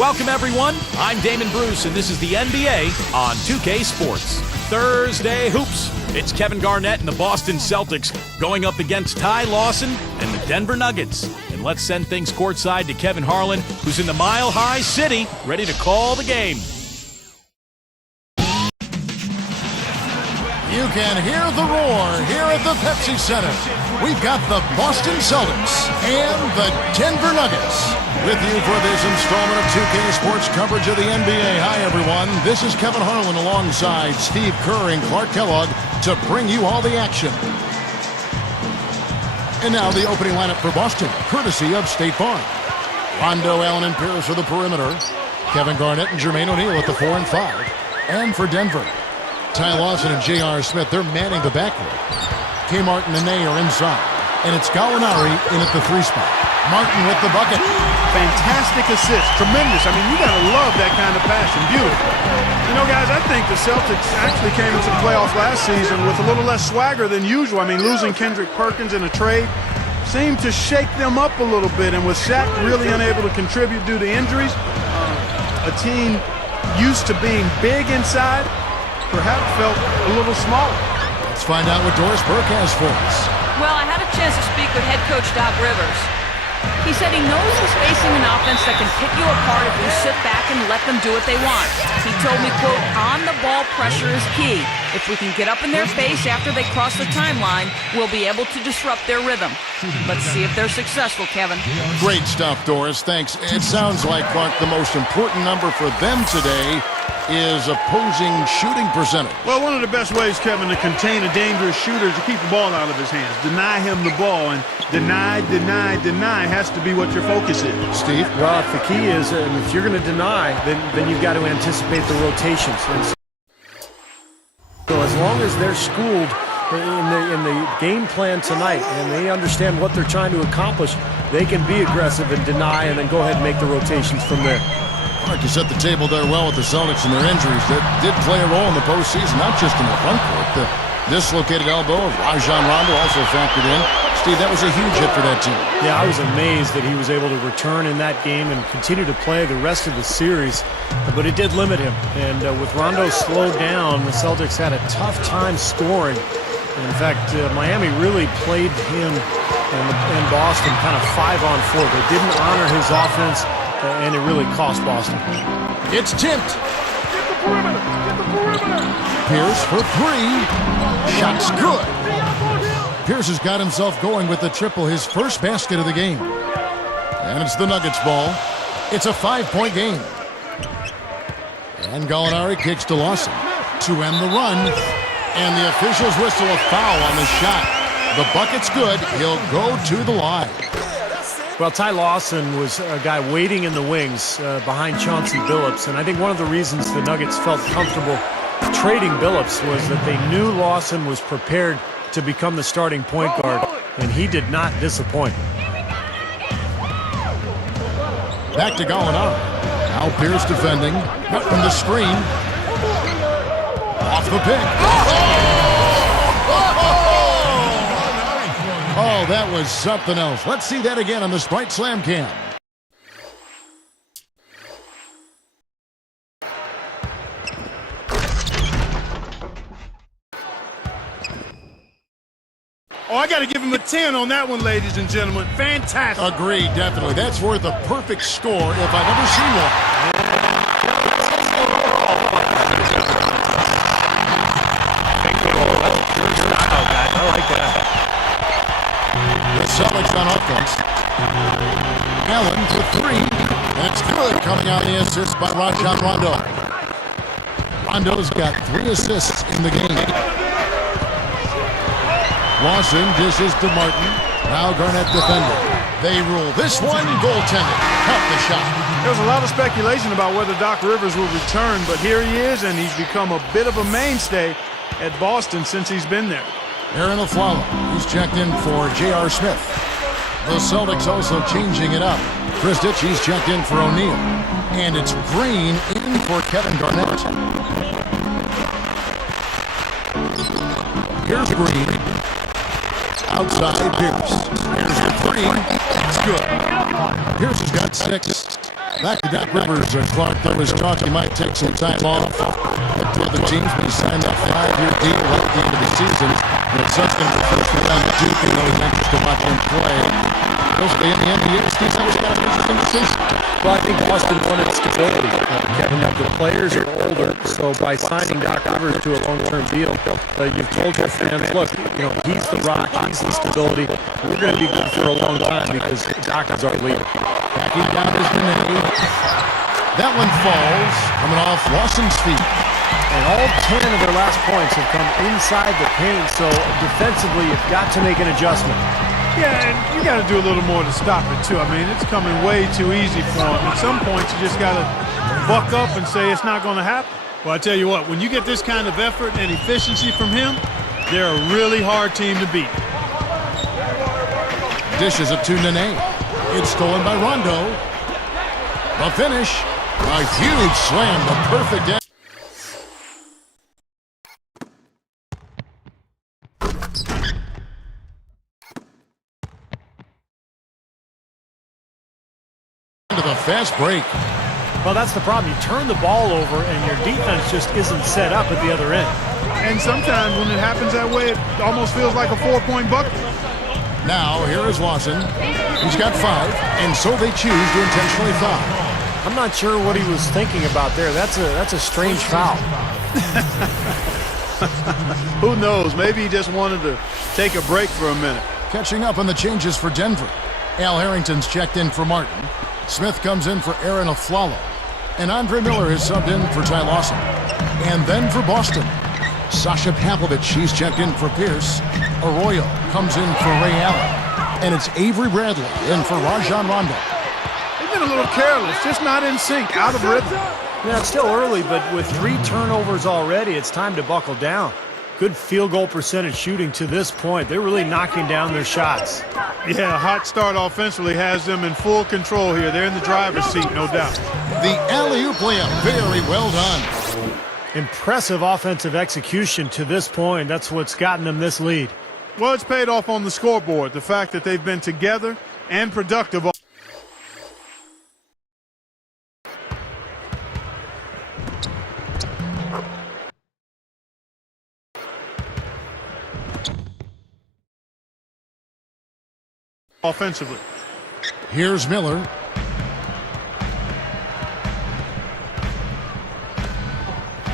Welcome, everyone. I'm Damon Bruce, and this is the NBA on 2K Sports. Thursday Hoops. It's Kevin Garnett and the Boston Celtics going up against Ty Lawson and the Denver Nuggets. And let's send things courtside to Kevin Harlan, who's in the Mile High City, ready to call the game. You can hear the roar here at the Pepsi Center. We've got the Boston Celtics and the Denver Nuggets with you for this installment of 2K Sports coverage of the NBA. Hi, everyone. This is Kevin Harlan alongside Steve Kerr and Clark Kellogg to bring you all the action. And now the opening lineup for Boston, courtesy of State Farm. Rondo, Allen, and Pierce for the perimeter. Kevin Garnett and Jermaine O'Neal at the 4 and 5. And for Denver, Ty Lawson and J.R. Smith, they're manning the backcourt. K. Martin and Ney are inside. And it's Gallinari in at the 3 spot. Martin with the bucket. Fantastic assist. Tremendous. I mean, you got to love that kind of passion. Beautiful. You know, guys, I think the Celtics actually came into the playoffs last season with a little less swagger than usual. I mean, losing Kendrick Perkins in a trade seemed to shake them up a little bit. And with Shaq really unable to contribute due to injuries, a team used to being big inside perhaps felt a little smaller. Let's find out what Doris Burke has for us. Well, I had a chance to speak with head coach Doc Rivers. He said he knows he's facing an offense that can pick you apart if you sit back and let them do what they want. He told me, quote, on-the-ball pressure is key. If we can get up in their face after they cross the timeline, we'll be able to disrupt their rhythm. Let's see if they're successful, Kevin. Great stuff, Doris. Thanks. It sounds like, Clark, the most important number for them today is opposing shooting percentage. Well, one of the best ways, Kevin, to contain a dangerous shooter is to keep the ball out of his hands. Deny him the ball, and deny has to be what your focus is. Steve? Well, the key is if you're going to deny, then you've got to anticipate the rotations. And so as long as they're schooled in the game plan tonight and they understand what they're trying to accomplish, they can be aggressive and deny and then go ahead and make the rotations from there. Clark, you set the table there well with the Celtics and their injuries. That did play a role in the postseason, not just in the front court. The dislocated elbow of Rajon Rondo also factored in. Steve, that was a huge hit for that team. Yeah, I was amazed that he was able to return in that game and continue to play the rest of the series, but it did limit him. And with Rondo slowed down, the Celtics had a tough time scoring. In fact, Miami really played him and Boston kind of 5-on-4. They didn't honor his offense, and it really cost Boston. It's tipped. Get the perimeter. Get the perimeter. Pierce for 3. Shot's good. Pierce has got himself going with the triple, his first basket of the game. And it's the Nuggets ball. It's a 5-point game. And Gallinari kicks to Lawson to end the run. And the officials whistle a foul on the shot. The bucket's good. He'll go to the line. Well, Ty Lawson was a guy waiting in the wings behind Chauncey Billups, and I think one of the reasons the Nuggets felt comfortable trading Billups was that they knew Lawson was prepared to become the starting point guard, and he did not disappoint. Back to Gallinari. Now Pierce defending. From the screen. Off the pick. Oh, that was something else. Let's see that again on the Sprite Slam Cam. Oh, I got to give him a 10 on that one, ladies and gentlemen. Fantastic. Agreed, definitely. That's worth a perfect score if I've ever seen one. I like that. The Celtics on offense. Allen for 3. And it's good, coming out the assist by Rajon Rondo. Rondo's got 3 assists in the game. Lawson dishes to Martin. Now Garnett defending. They rule this one goaltending. Cut the shot. There was a lot of speculation about whether Doc Rivers will return, but here he is, and he's become a bit of a mainstay at Boston since he's been there. Aaron Aflalo, he's checked in for J.R. Smith. The Celtics also changing it up. Chris Ditchy's checked in for O'Neal. And it's Green in for Kevin Garnett. Here's Green. Outside Pierce. Here's a 3. It's good. Pierce has got 6. Back to Doc Rivers, Clark. There was talk he might take some time off. But two other teams, when he signed that 5-year deal right at the end of the season, and it's something for first round to Duke, you know, he's anxious to watch him play. He'll stay in the NBA. Steve, that was kind of an interesting decision. Well, I think Boston wanted stability, Kevin. The players are older, so by signing Doc Rivers to a long-term deal, you've told your fans, look, you know, he's the rock, he's the stability. We're going to be good for a long time because Doc is our leader. Backing down his minute. That one falls, coming off Lawson's feet. And all 10 of their last points have come inside the paint, so defensively you've got to make an adjustment. Yeah, and you got to do a little more to stop it, too. I mean, it's coming way too easy for him. At some points, you just got to buck up and say it's not going to happen. Well, I tell you what, when you get this kind of effort and efficiency from him, they're a really hard team to beat. Dishes it to Nene. It's stolen by Rondo. The finish. A huge slam. The perfect end. Into the fast break. Well, that's the problem. You turn the ball over and your defense just isn't set up at the other end. And sometimes when it happens that way, it almost feels like a 4-point bucket. Now, here is Lawson. He's got 5, and so they choose to intentionally foul. I'm not sure what he was thinking about there. That's a strange foul. Who knows? Maybe he just wanted to take a break for a minute. Catching up on the changes for Denver. Al Harrington's checked in for Martin. Smith comes in for Aaron Aflalo. And Andre Miller is subbed in for Ty Lawson. And then for Boston, Sasha Pavlovich, he's checked in for Pierce. Arroyo comes in for Ray Allen. And it's Avery Bradley in for Rajon Rondo. They've been a little careless, just not in sync, out of rhythm. Yeah, it's still early, but with 3 turnovers already, it's time to buckle down. Good field goal percentage shooting to this point. They're really knocking down their shots. Yeah, a hot start offensively has them in full control here. They're in the driver's seat, no doubt. The alley-oop layup, very well done. Impressive offensive execution to this point. That's what's gotten them this lead. Well, it's paid off on the scoreboard. The fact that they've been together and productive. Offensively. Here's Miller.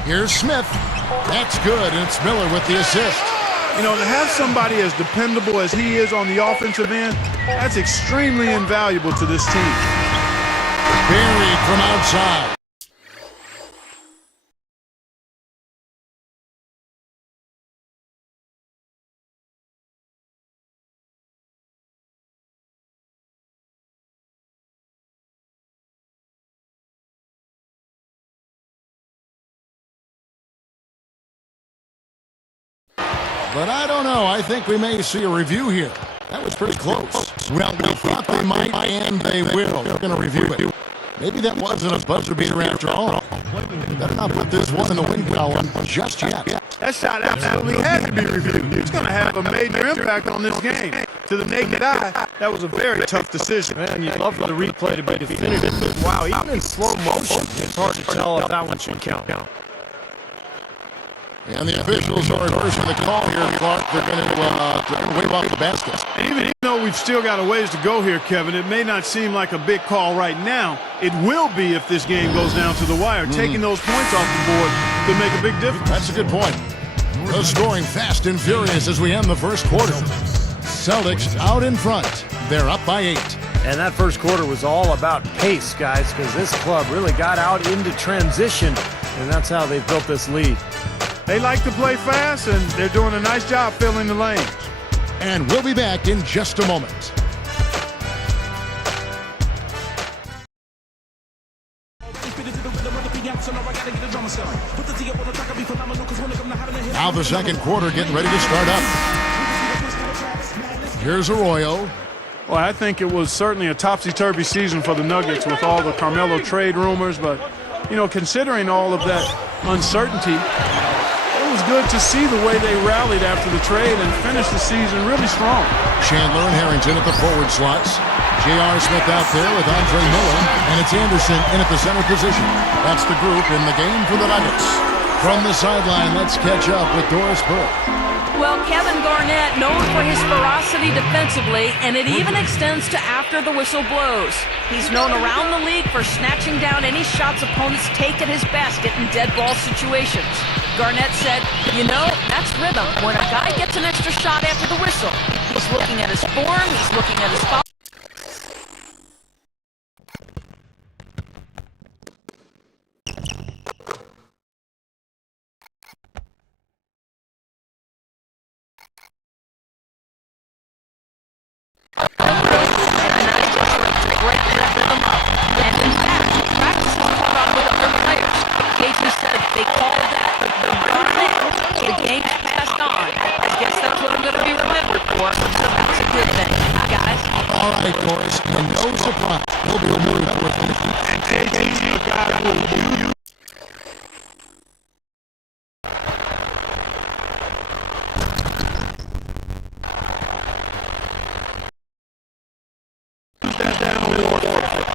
Here's Smith. That's good, and it's Miller with the assist. You know, to have somebody as dependable as he is on the offensive end, that's extremely invaluable to this team. Buried from outside. But I don't know. I think we may see a review here. That was pretty close. Well, we thought they might, and they will. They're going to review it. Maybe that wasn't a buzzer beater after all. Better not put this one in the win column just yet. That shot absolutely had to be reviewed. It's going to have a major impact on this game. To the naked eye, that was a very tough decision. Man, you'd love for the replay to be definitive, but wow, even in slow motion, it's hard to tell if that one should count. And the officials are reversing the call here, Clark. They're going to wave off the basket. And even though we've still got a ways to go here, Kevin, it may not seem like a big call right now. It will be if this game goes down to the wire. Taking those points off the board could make a big difference. That's a good point. The scoring fast and furious as we end the first quarter. Celtics out in front. They're up by 8. And that first quarter was all about pace, guys, because this club really got out into transition, and that's how they've built this lead. They like to play fast, and they're doing a nice job filling the lanes. And we'll be back in just a moment. Now the second quarter getting ready to start up. Here's Arroyo. Well, I think it was certainly a topsy-turvy season for the Nuggets with all the Carmelo trade rumors, but, you know, considering all of that uncertainty, it was good to see the way they rallied after the trade and finished the season really strong. Chandler and Harrington at the forward slots. J.R. Smith out there with Andre Miller, and it's Anderson in at the center position. That's the group in the game for the Nuggets. From the sideline, let's catch up with Doris Burke. Well, Kevin Garnett, known for his ferocity defensively, and it even extends to after the whistle blows. He's known around the league for snatching down any shots opponents take at his basket in dead ball situations. Garnett said, you know, that's rhythm. When a guy gets an extra shot after the whistle, he's looking at his form, he's looking at his foul. All right, Doris, and no surprise, he'll be removed with and KD's the guy who you.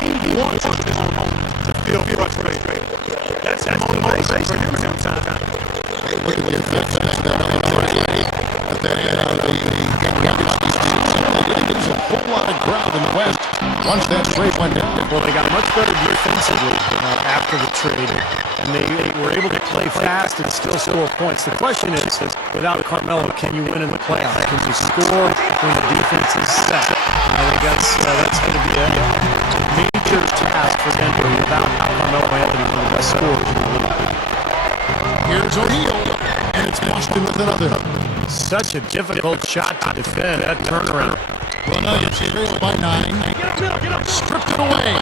He wants to feel frustrated. That's motivation for him sometimes. Look at the effects of there's a whole lot of crowd in the West once that trade went down. Well, they got much better defensively after the trade, and they were able to play fast and still score points. The question is, without Carmelo, can you win in the playoffs? Can you score when the defense is set? I think that's going to be a major task for Denver without Carmelo Anthony, one of the best scorers in the league. Here's O'Neal, and it's Boston with another. Such a difficult shot to defend, that turnaround. The Nuggets trail by 9. Stripped it away.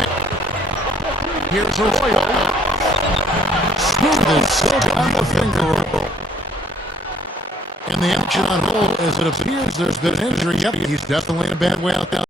Here's Arroyo. Smooth as silk on the finger roll. And the action on hold as it appears there's been an injury. Yep, he's definitely in a bad way out there.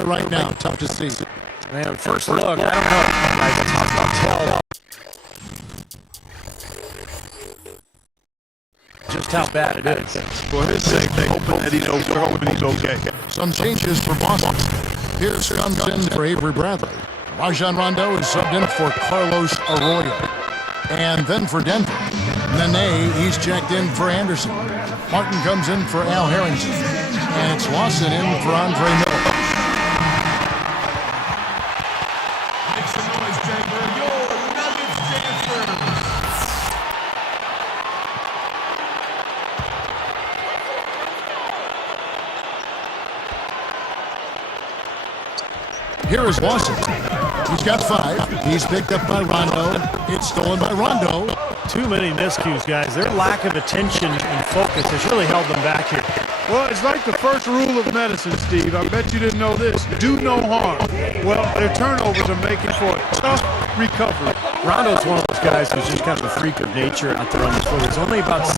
Right now, tough to see. Man, first look, I don't know. It's tough to tell just how bad it is. For his sake, we're hoping he's okay. Some changes for Boston. Pierce comes in for Avery Bradley. Rajon Rondo is subbed in for Carlos Arroyo. And then for Denver, Nene, he's checked in for Anderson. Martin comes in for Al Harrington. And it's Lawson in for Andre Miller. Here is Lawson. He's got 5. He's picked up by Rondo. It's stolen by Rondo. Too many miscues, guys. Their lack of attention and focus has really held them back here. Well, it's like the first rule of medicine, Steve. I bet you didn't know this. Do no harm. Well, their turnovers are making for a tough recovery. Rondo's one of those guys who's just kind of a freak of nature out there on the floor. He's only about...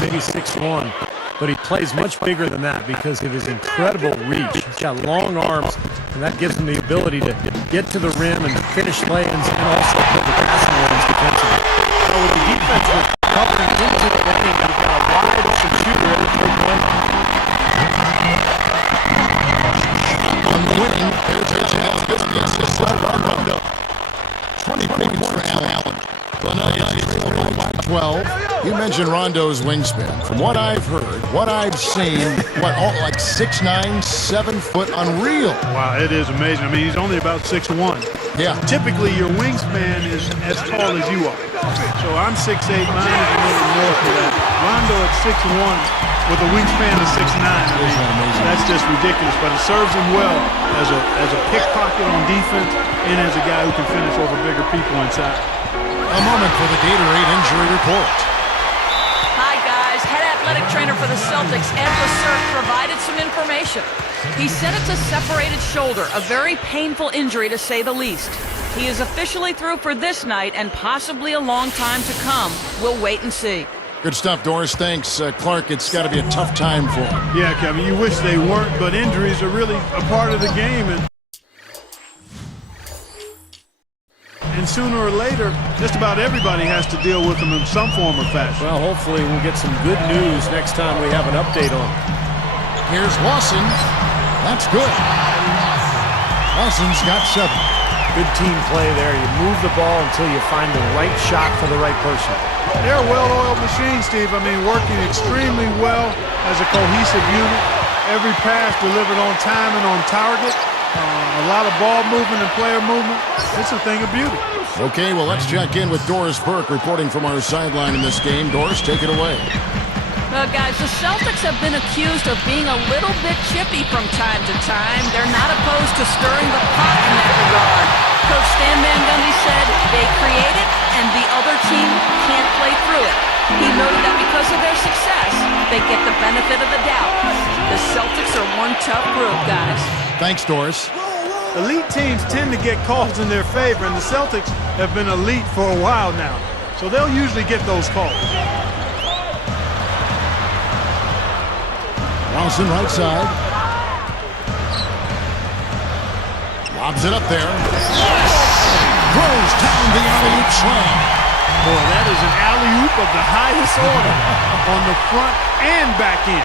maybe 6'1", but he plays much bigger than that because of his incredible reach. He's got long arms, and that gives him the ability to get to the rim and finish lay-ins and also put the passing lanes defensively. So with the defense covering into the lane, you've got a wide open shooter at the three-point line. On the wing, there's a chance this gets a Rondo. 20 points for Allen. The Nuggets trail by 12. You mentioned Rondo's wingspan. From what I've heard, what I've seen, like 6'9", 7 foot, unreal. Wow, it is amazing. I mean, he's only about 6'1". Yeah. Typically, your wingspan is as tall as you are. So I'm 6'8", mine is a little north of that. Rondo at 6'1", with a wingspan of 6'9". That's just ridiculous, but it serves him well as a pickpocket on defense and as a guy who can finish over bigger people inside. A moment for the Gatorade injury report. athletic trainer for the Celtics, Ed Lasert, provided some information. He said it's a separated shoulder, a very painful injury to say the least. He is officially through for this night and possibly a long time to come. We'll wait and see. Good stuff, Doris. Thanks, Clark. It's got to be a tough time for him. Yeah, Kevin, you wish they weren't, but injuries are really a part of the game. And sooner or later, just about everybody has to deal with them in some form or fashion. Well, hopefully we'll get some good news next time we have an update on him. Here's Lawson. That's good. Lawson's got 7. Good team play there. You move the ball until you find the right shot for the right person. They're a well-oiled machine, Steve. I mean, working extremely well as a cohesive unit. Every pass delivered on time and on target. A lot of ball movement and player movement. It's a thing of beauty. Okay, well, let's check in with Doris Burke reporting from our sideline in this game. Doris, take it away. Guys, the Celtics have been accused of being a little bit chippy from time to time. They're not opposed to stirring the pot in that regard. Coach Stan Van Gundy said they create it and the other team can't play through it. He noted that because of their success, they get the benefit of the doubt. The Celtics are one tough group, guys. Thanks, Doris. Elite teams tend to get calls in their favor, and the Celtics have been elite for a while now. So they'll usually get those calls. Lawson right side. Lobs it up there. Throws down the alley-oop slam. Boy, that is an alley-oop of the highest order on the front and back end.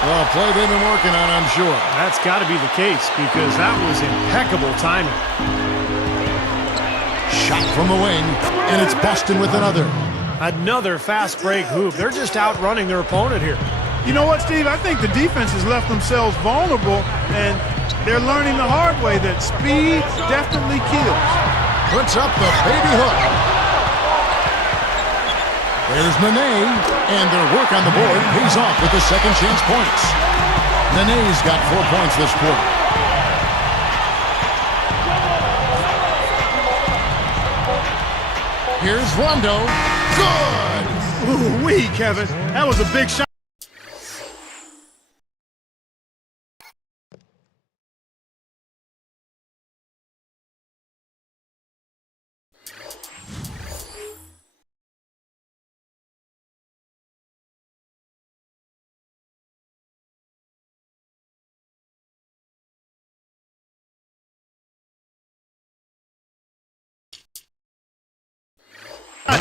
Well, play they've been working on, I'm sure. That's got to be the case because that was impeccable timing. Shot from the wing, and it's Boston with another. Another fast break hoop. They're just outrunning their opponent here. You know what, Steve? I think the defense has left themselves vulnerable, and they're learning the hard way that speed definitely kills. Puts up the baby hook. There's Nene, and their work on the board pays off with the second chance points. Nene's got 4 points this quarter. Here's Rondo. Good! Ooh-wee, Kevin. That was a big shot.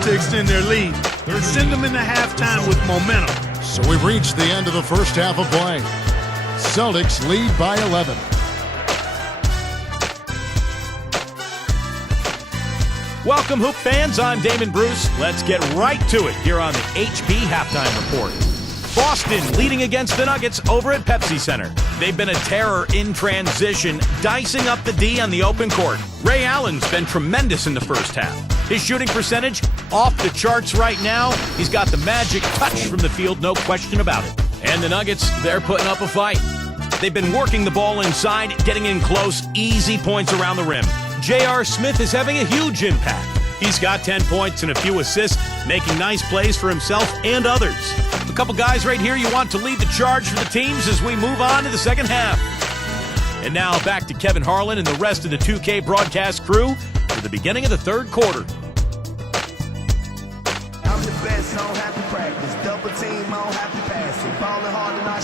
To extend their lead and send them into halftime with momentum. So we've reached the end of the first half of play. Celtics lead by 11. Welcome, Hoop fans. I'm Damon Bruce. Let's get right to it here on the HP Halftime Report. Boston leading against the Nuggets over at Pepsi Center. They've been a terror in transition, dicing up the D on the open court. Ray Allen's been tremendous in the first half. His shooting percentage off the charts right now. He's got the magic touch from the field, no question about it. And the Nuggets, they're putting up a fight. They've been working the ball inside, getting in close, easy points around the rim. J.R. Smith is having a huge impact. He's got 10 points and a few assists, making nice plays for himself and others. A couple guys right here you want to lead the charge for the teams as we move on to the second half. And now back to Kevin Harlan and the rest of the 2K broadcast crew for the beginning of the third quarter.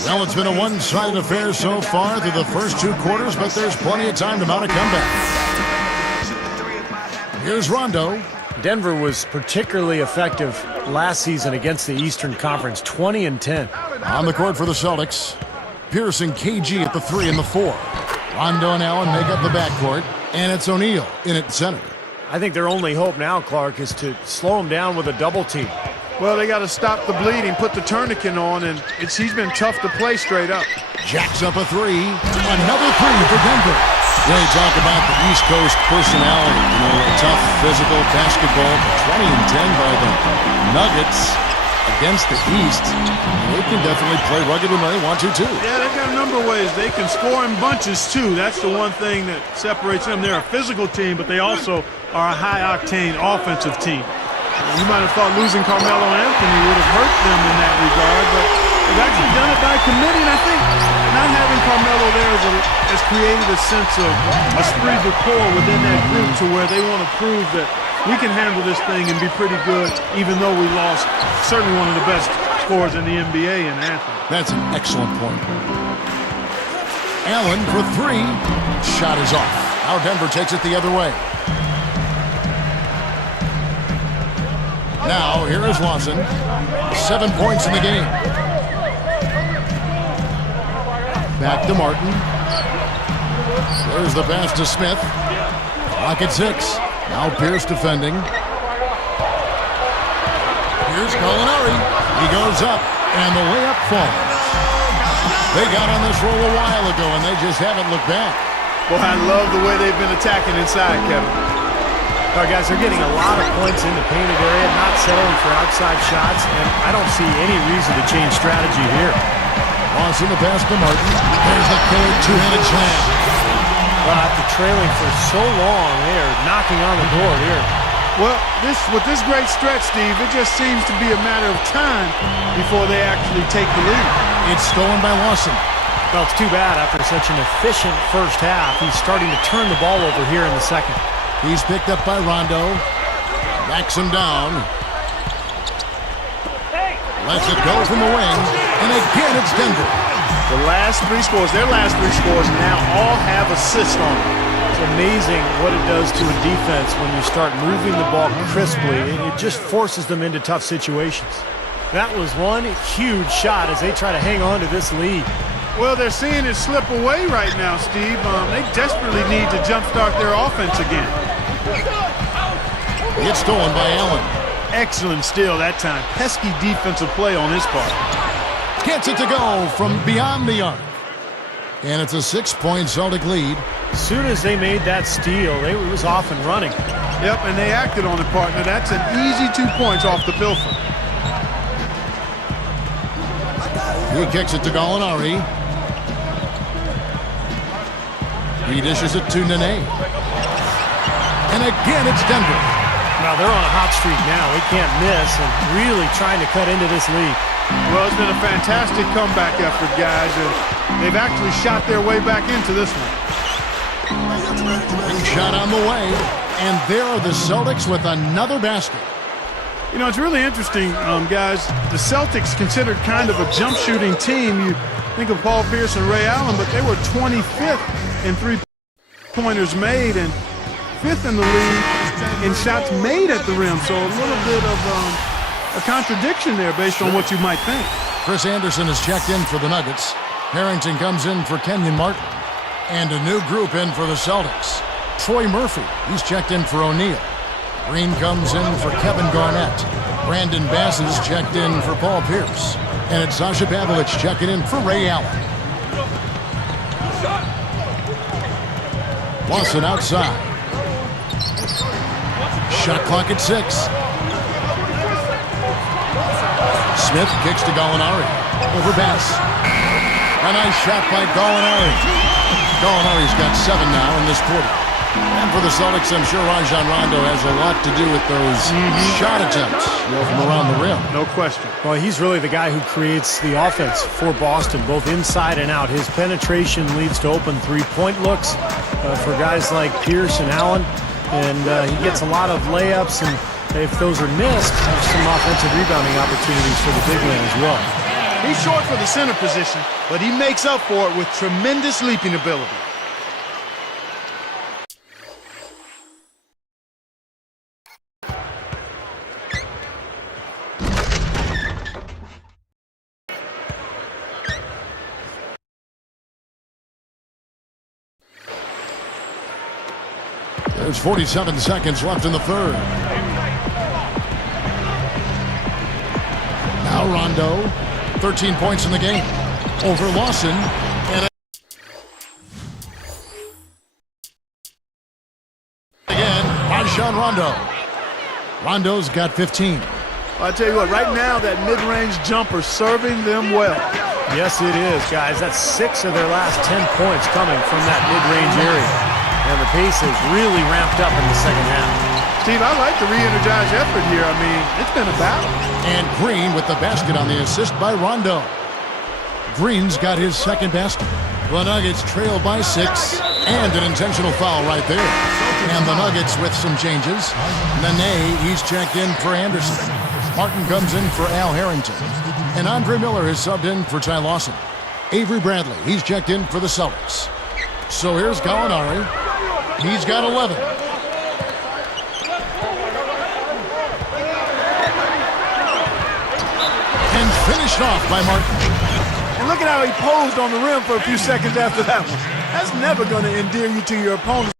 Well, it's been a one-sided affair so far through the first 2 quarters, but there's plenty of time to mount a comeback. Here's Rondo. Denver was particularly effective last season against the Eastern Conference, 20 and 10. On the court for the Celtics. Pierce and KG at the 3 and the 4. Rondo and Allen make up the backcourt, and it's O'Neal in at center. I think their only hope now, Clark, is to slow him down with a double team. Well, they got to stop the bleeding, put the tourniquet on, and he's been tough to play straight up. Jacks up a 3. Another 3 for Denver. They talk about the East Coast personality. You know, tough, physical basketball. 20 and 10 by the Nuggets. against the East. They can definitely play rugged when they want to, too. Yeah, they've got a number of ways. They can score in bunches, too. That's the one thing that separates them. They're a physical team, but they also are a high-octane offensive team. You might have thought losing Carmelo Anthony would have hurt them in that regard, but they've actually done it by committee, and I think not having Carmelo there has created a sense of esprit de corps within that group to where they want to prove that we can handle this thing and be pretty good, even though we lost certainly one of the best scorers in the NBA in Anthony. That's an excellent point. Allen for three. Shot is off. Now Denver takes it the other way. Now, here is Lawson. 7 points in the game. Back to Martin. There's the pass to Smith. Clock at 6. Now Pierce defending. Here's Gallinari. He goes up, and the layup falls. They got on this roll a while ago, and they just haven't looked back. Boy, I love the way they've been attacking inside, Kevin. All right, guys, they're getting a lot of points in the painted area, not settling for outside shots, and I don't see any reason to change strategy here. Lawson the pass to Martin. There's the killer two-handed slam. Well, after trailing for so long, they are knocking on the door here. Well, with this great stretch, Steve, it just seems to be a matter of time before they actually take the lead. It's stolen by Lawson. Well, it's too bad after such an efficient first half. He's starting to turn the ball over here in the second. He's picked up by Rondo. Backs him down. Lets it go from the wing. And again, it's Denver. The last three scores, their last three scores now all have assists on them. It's amazing what it does to a defense when you start moving the ball crisply. It just forces them into tough situations. That was one huge shot as they try to hang on to this lead. Well, they're seeing it slip away right now, Steve. They desperately need to jumpstart their offense again. It's stolen by Allen. Excellent steal that time. Pesky defensive play on his part. Gets it to go from beyond the arc. And it's a 6-point Celtic lead. As soon as they made that steal, it was off and running. Yep, and they acted on it, partner. That's an easy 2 points off the pilfer. He kicks it to Gallinari. He dishes it to Nene. And again, it's Denver. Now they're on a hot streak now. They can't miss and really trying to cut into this lead. Well, it's been a fantastic comeback effort, guys, and they've actually shot their way back into this one. Big shot on the way, and there are the Celtics with another basket. You know, it's really interesting, guys. The Celtics considered kind of a jump shooting team. You think of Paul Pierce and Ray Allen, but they were 25th in three-pointers made and 5th in the league in shots made at the rim. So a little bit of a contradiction there based on what you might think. Chris Anderson has checked in for the Nuggets. Harrington comes in for Kenyon Martin. And a new group in for the Celtics. Troy Murphy, he's checked in for O'Neal. Green comes in for Kevin Garnett. Brandon Bass is checked in for Paul Pierce. And it's Sasha Pavlich checking in for Ray Allen. Lawson outside. Shot clock at 6. Smith kicks to Gallinari. Over Bass. A nice shot by Gallinari. Gallinari's got 7 now in this quarter. And for the Celtics, I'm sure Rajon Rondo has a lot to do with those shot attempts from around the rim. No question. Well, he's really the guy who creates the offense for Boston, both inside and out. His penetration leads to open three-point looks for guys like Pierce and Allen. And he gets a lot of layups, and if those are missed, there's some offensive rebounding opportunities for the big man as well. He's short for the center position, but he makes up for it with tremendous leaping ability. There's 47 seconds left in the third. Now Rondo, 13 points in the game. Over Lawson. And again, Rajon Rondo. Rondo's got 15. I tell you what, right now that mid-range jumper serving them well. Yes, it is, guys. That's 6 of their last 10 points coming from that mid-range area. And the pace has really ramped up in the second half. Steve, I like the re-energized effort here. I mean, it's been a battle. And Green with the basket on the assist by Rondo. Green's got his second basket. The Nuggets trail by 6, and an intentional foul right there. And the Nuggets with some changes. Nene, he's checked in for Anderson. Martin comes in for Al Harrington. And Andre Miller is subbed in for Ty Lawson. Avery Bradley, he's checked in for the Celtics. So here's Gallinari. He's got 11. And finished off by Martin. And look at how he posed on the rim for a few seconds after that one. That's never going to endear you to your opponent.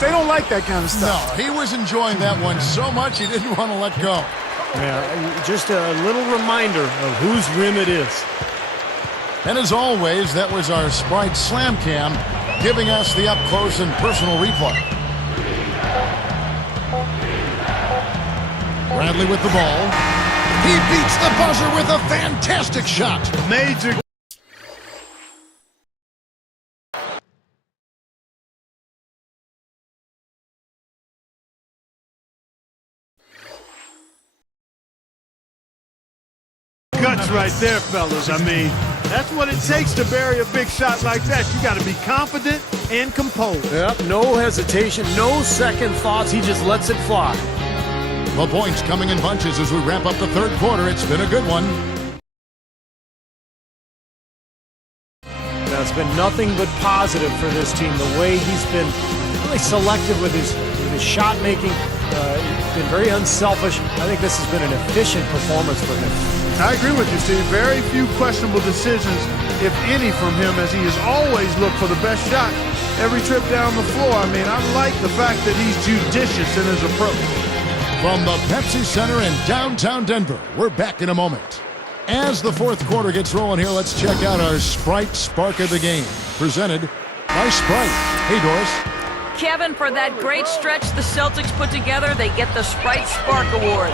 They don't like that kind of stuff. No, he was enjoying that one so much he didn't want to let go. Yeah, just a little reminder of whose rim it is. And as always, that was our Sprite Slam Cam giving us the up-close and personal replay. Bradley with the ball. He beats the buzzer with a fantastic shot. Major. Guts right there, fellas. I mean, that's what it takes to bury a big shot like that. You got to be confident and composed. Yep, no hesitation, no second thoughts. He just lets it fly. The points coming in bunches as we wrap up the third quarter. It's been a good one. That's been nothing but positive for this team. The way he's been really selective with his shot making, been very unselfish. I think this has been an efficient performance for him. I agree with you, Steve. Very few questionable decisions, if any, from him, as he has always looked for the best shot every trip down the floor. I mean, I like the fact that he's judicious in his approach. From the Pepsi Center in downtown Denver, we're back in a moment. As the fourth quarter gets rolling here, let's check out our Sprite Spark of the Game, presented by Sprite. Hey, Doris. Kevin, for that great stretch the Celtics put together, they get the Sprite Spark Award.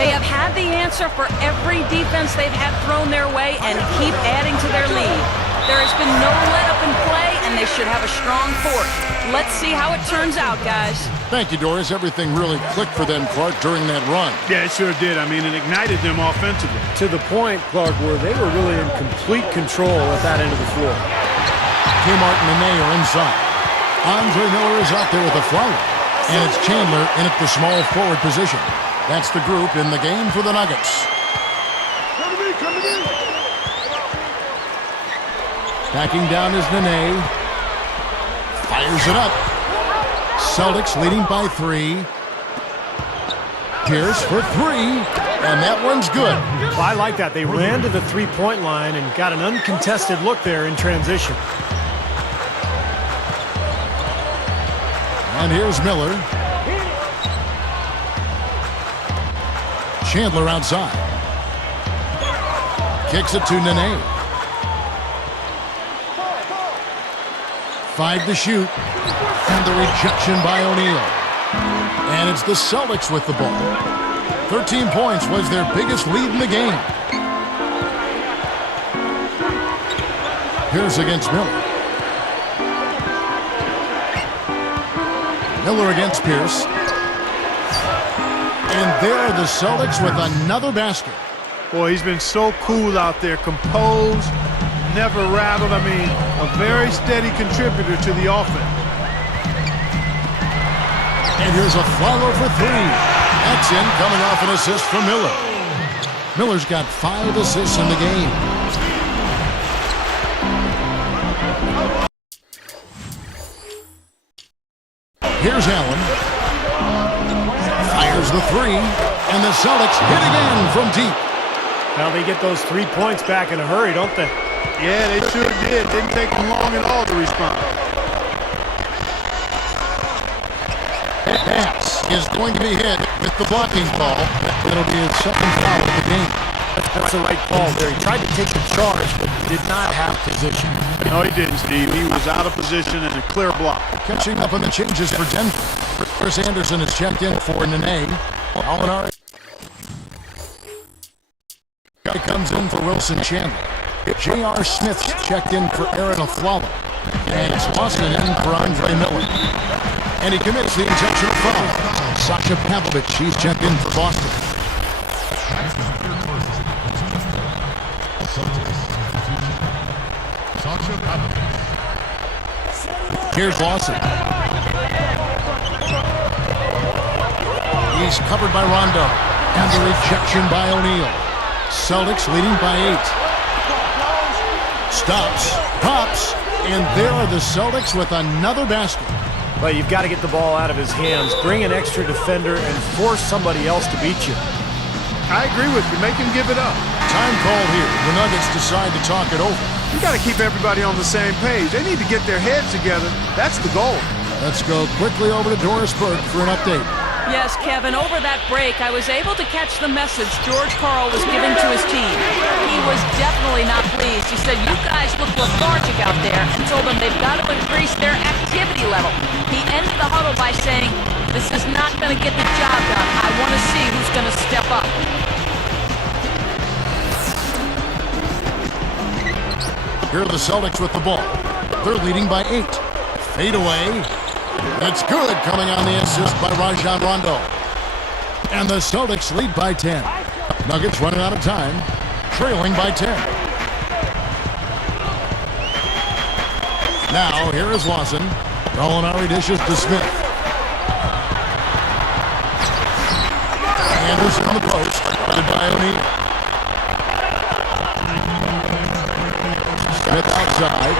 They have had the answer for every defense they've had thrown their way and keep adding to their lead. There has been no let-up in play, and they should have a strong fourth. Let's see how it turns out, guys. Thank you, Doris. Everything really clicked for them, Clark, during that run. Yeah, it sure did. I mean, it ignited them offensively. To the point, Clark, where they were really in complete control at that end of the floor. Kmart and Nene are inside. Andre Miller is out there with a floater. And it's Chandler in at the small forward position. That's the group in the game for the Nuggets. Backing down is Nene. Fires it up. Celtics leading by 3. Pierce for 3. And that one's good. Well, I like that. They ran to the three-point line and got an uncontested look there in transition. And here's Miller. Chandler outside. Kicks it to Nene. 5 to shoot. And the rejection by O'Neal. And it's the Celtics with the ball. 13 points was their biggest lead in the game. Pierce against Miller. Miller against Pierce. And there are the Celtics with another basket. Boy, he's been so cool out there, composed, never rattled. I mean, a very steady contributor to the offense. And here's a follow for 3. That's in, coming off an assist from Miller. Miller's got 5 assists in the game. Here's Allen. Fires the 3. And the Celtics hit again from deep. Now they get those 3 points back in a hurry, don't they? Yeah, they sure did. Didn't take them long at all to respond. Pass is going to be hit with the blocking call. It'll be his second foul of the game. That's the right call there. He tried to take the charge, but did not have position. No, he didn't, Steve. He was out of position and a clear block. Catching up on the changes for Denver. Chris Anderson is checked in for Nene. Molinari comes in for Wilson Chandler. J.R. Smith's checked in for Aaron Aflalo. And it's Boston in for Andre Miller. And he commits the intentional foul. Sasha Pavlovich, he's checked in for Boston. Here's Lawson. He's covered by Rondo. And the rejection by O'Neal. Celtics leading by 8. Stops, pops, and there are the Celtics with another basket. But you've got to get the ball out of his hands, bring an extra defender, and force somebody else to beat you. I agree with you. Make him give it up. Time call here. The Nuggets decide to talk it over. You got to keep everybody on the same page. They need to get their heads together. That's the goal. Let's go quickly over to Doris Burke for an update. Yes, Kevin, over that break, I was able to catch the message George Karl was giving to his team. He was definitely not pleased. He said, you guys look lethargic out there, and told them they've got to increase their activity level. He ended the huddle by saying, this is not going to get the job done. I want to see who's going to step up. Here are the Celtics with the ball. They're leading by 8. Fade away. That's good, coming on the assist by Rajon Rondo. And the Celtics lead by 10. Nuggets running out of time, trailing by 10. Now, here is Lawson. Molinari dishes to Smith. Anderson on the post, guarded by O'Neal. Smith outside.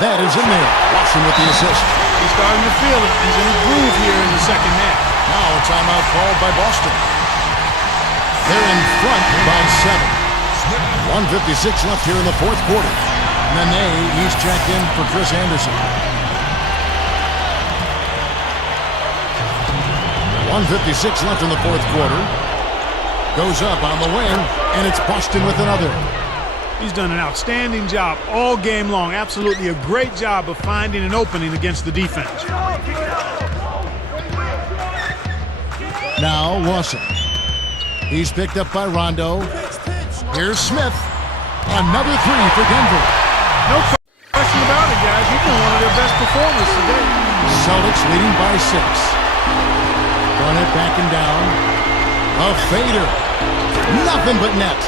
That is in there. Lawson with the assist. He's starting to feel it. He's in a groove here in the second half. Now a timeout called by Boston. They're in front by 7. 1:56 left here in the fourth quarter. Nene, he's checked in for Chris Anderson. 1:56 left in the fourth quarter. Goes up on the wing, and it's Boston with another. He's done an outstanding job all game long. Absolutely a great job of finding an opening against the defense. Now Lawson. He's picked up by Rondo. Here's Smith. Another three for Denver. No question about it, guys. He's been one of their best performers today. Celtics leading by 6. Garnett backing down. A fader. Nothing but net.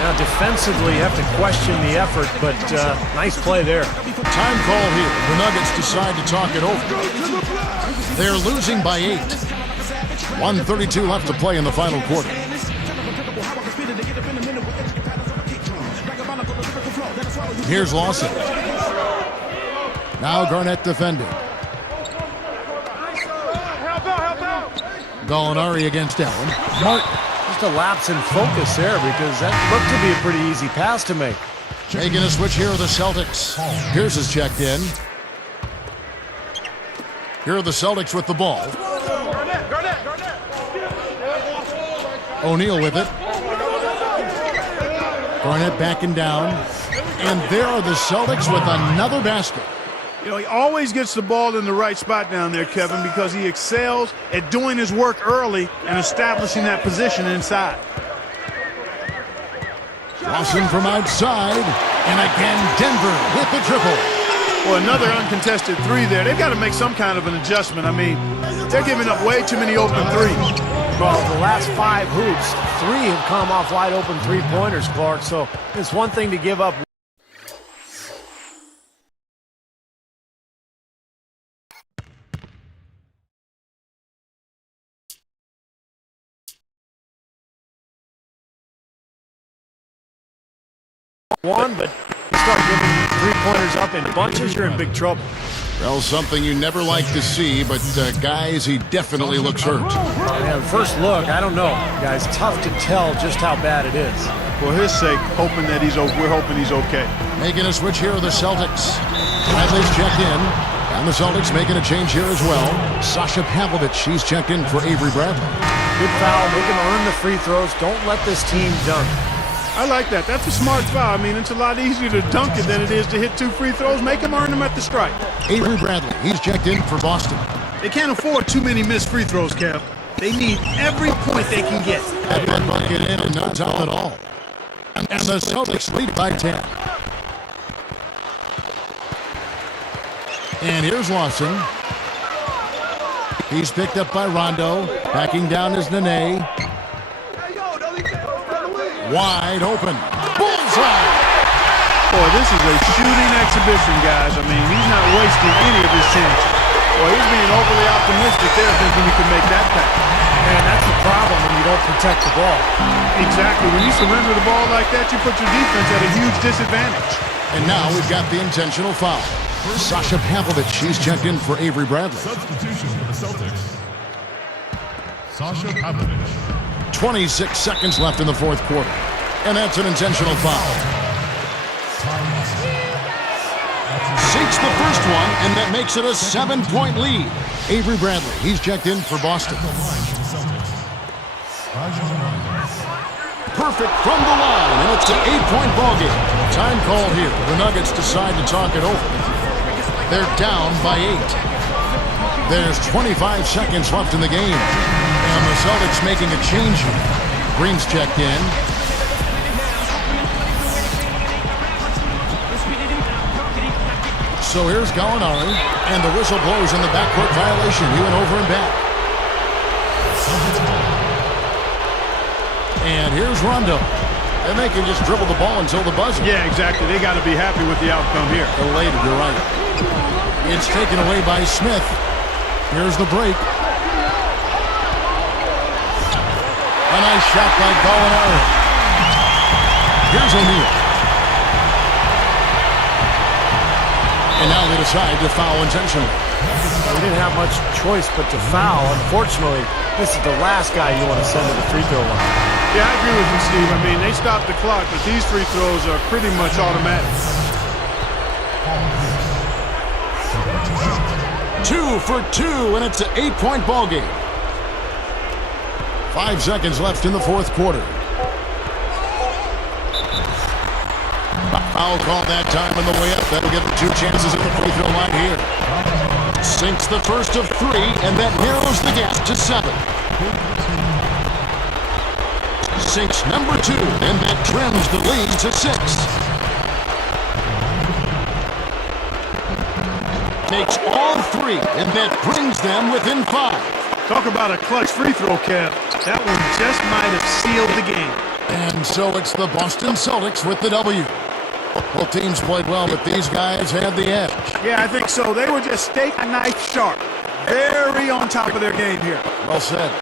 Now, defensively, you have to question the effort, but nice play there. Time call here. The Nuggets decide to talk it over. They're losing by 8. 1:32 left to play in the final quarter. Here's Lawson. Now Garnett defending. Gallinari against Allen. Martin. Just a lapse in focus there because that looked to be a pretty easy pass to make. Making a switch here are the Celtics. Pierce is checked in. Here are the Celtics with the ball. O'Neal with it. Garnett backing down. And there are the Celtics with another basket. You know, he always gets the ball in the right spot down there, Kevin, because he excels at doing his work early and establishing that position inside. Lawson from outside. And again, Denver with the triple. Well, another uncontested three there. They've got to make some kind of an adjustment. I mean, they're giving up way too many open threes. Well, the last 5 hoops, 3 have come off wide open three-pointers, Clark. So it's one thing to give up one, but you start giving three-pointers up in bunches, you're in big trouble. Well, something you never like to see, but guys, he definitely looks hurt. Yeah, first look, I don't know, guys. Tough to tell just how bad it is. For his sake, we're hoping he's okay. Making a switch here are the Celtics. Bradley's checked in, and the Celtics making a change here as well. Sasha Pavlovich, she's checked in for Avery Bradley. Good foul, make him earn the free throws. Don't let this team dunk. I like that. That's a smart foul. I mean, it's a lot easier to dunk it than it is to hit 2 free throws. Make them earn them at the stripe. Avery Bradley, he's checked in for Boston. They can't afford too many missed free throws, Kev. They need every point they can get. That one bucket in no time at all. And the Celtics lead by 10. And here's Lawson. He's picked up by Rondo. Backing down is Nene. Wide open. Bullseye! Boy, this is a shooting exhibition, guys. I mean, he's not wasting any of his chances. Boy, he's being overly optimistic there, thinking he can make that pass. And that's the problem when you don't protect the ball. Exactly. When you surrender the ball like that, you put your defense at a huge disadvantage. And now we've got the intentional foul. Sasha Pavlovich, she's checked in for Avery Bradley. Substitution for the Celtics. Sasha Pavlovich. 26 seconds left in the fourth quarter. And that's an intentional foul. Sinks the first one, and that makes it a 7-point lead. Avery Bradley, he's checked in for Boston. Perfect from the line, and it's an 8-point ballgame. Time called here. The Nuggets decide to talk it over. They're down by 8. There's 25 seconds left in the game. And the Celtics making a change here. Green's checked in. So here's Gallinari, and the whistle blows in the backcourt violation. He went over and back. And here's Rondo. And they can just dribble the ball until the buzzer. Yeah, exactly. They got to be happy with the outcome here. Elated, you're right. It's taken away by Smith. Here's the break. A nice shot by Gallinari. Here's O'Neal. And now they decide to foul intentionally. They didn't have much choice but to foul. Unfortunately, this is the last guy you want to send to the free throw line. Yeah, I agree with you, Steve. I mean, they stopped the clock, but these free throws are pretty much automatic. 2 for 2, and it's an 8-point ball game. 5 seconds left in the fourth quarter. Foul called that time on the way up. That'll give them 2 chances at the free throw line here. Sinks the first of 3, and that narrows the gap to 7. Sinks number 2, and that trims the lead to 6. Makes all 3, and that brings them within 5. Talk about a clutch free throw, Kev. That one just might have sealed the game. And so it's the Boston Celtics with the W. Both teams played well, but these guys had the edge. Yeah, I think so. They were just steak knife sharp. Very on top of their game here. Well said.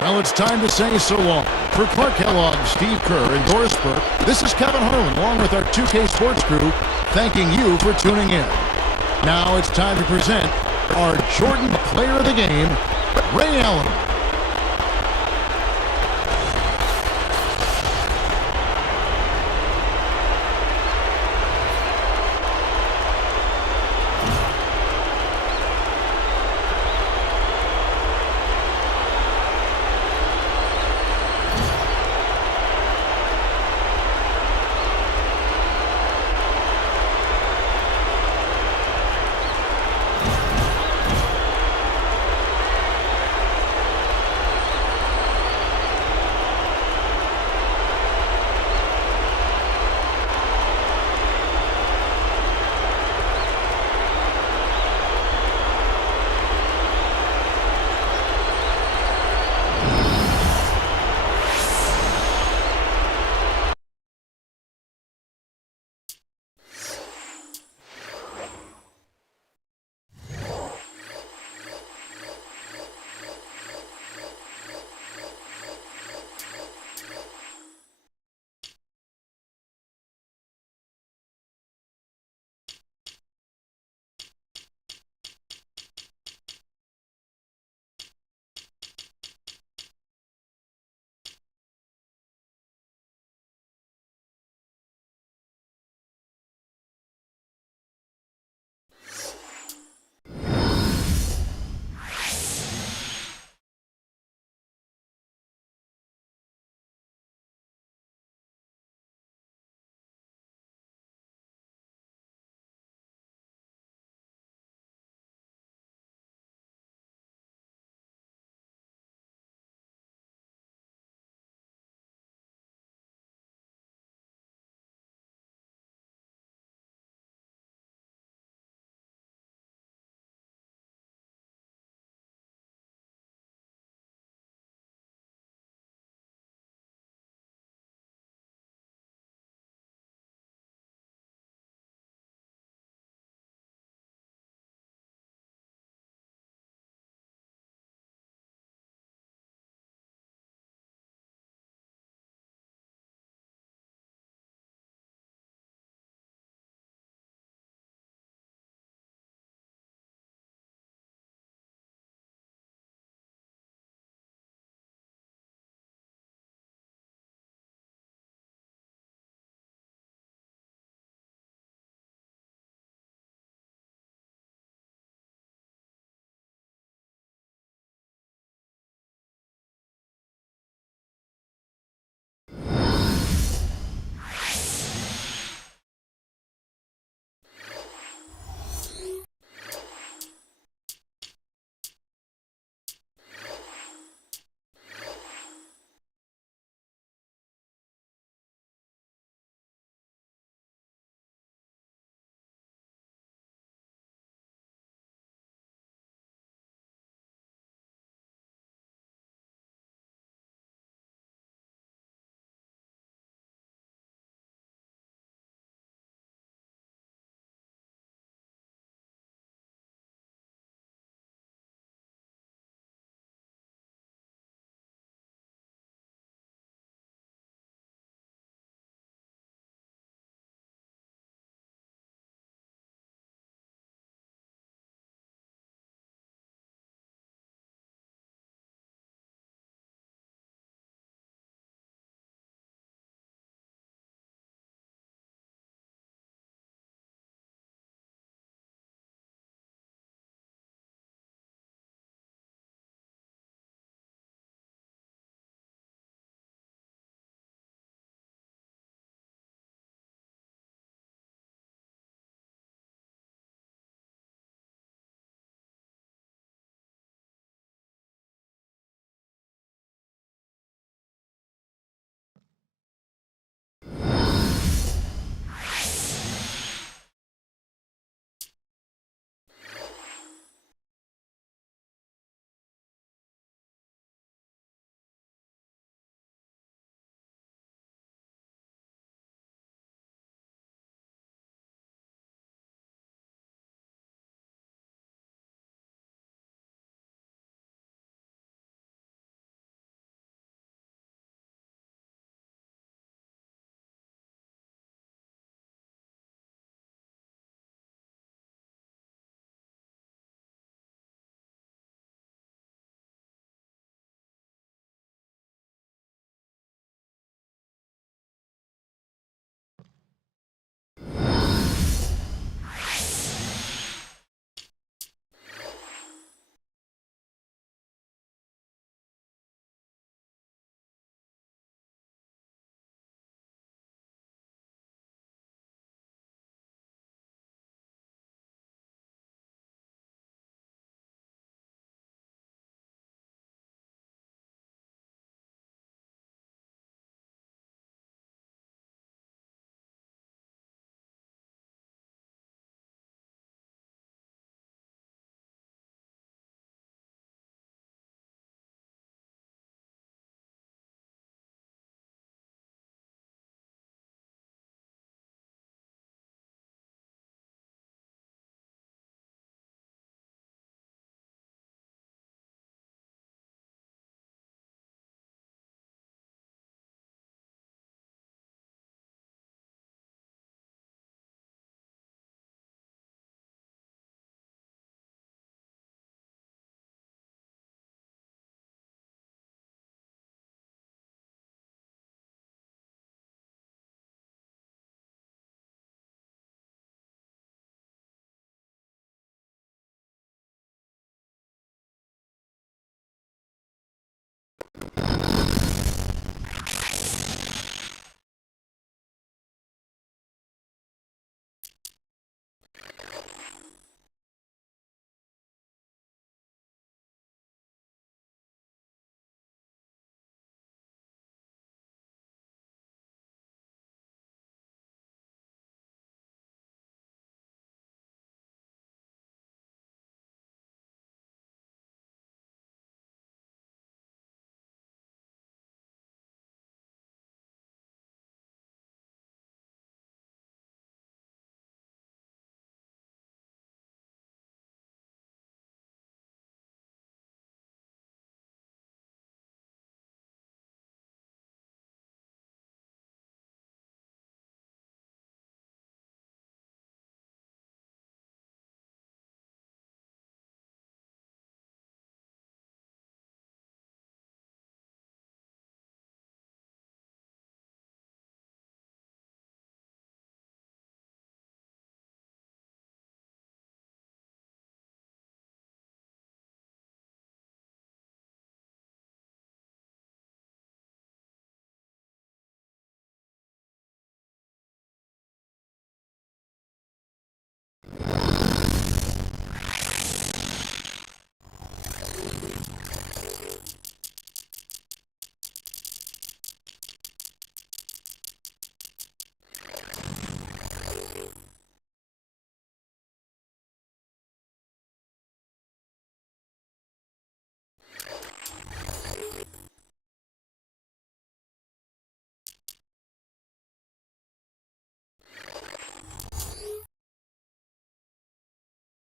Well, it's time to say so long. For Clark Kellogg, Steve Kerr, and Doris Burke, this is Kevin Harlan, along with our 2K Sports crew, thanking you for tuning in. Now it's time to present our Jordan Player of the Game, Ray Allen.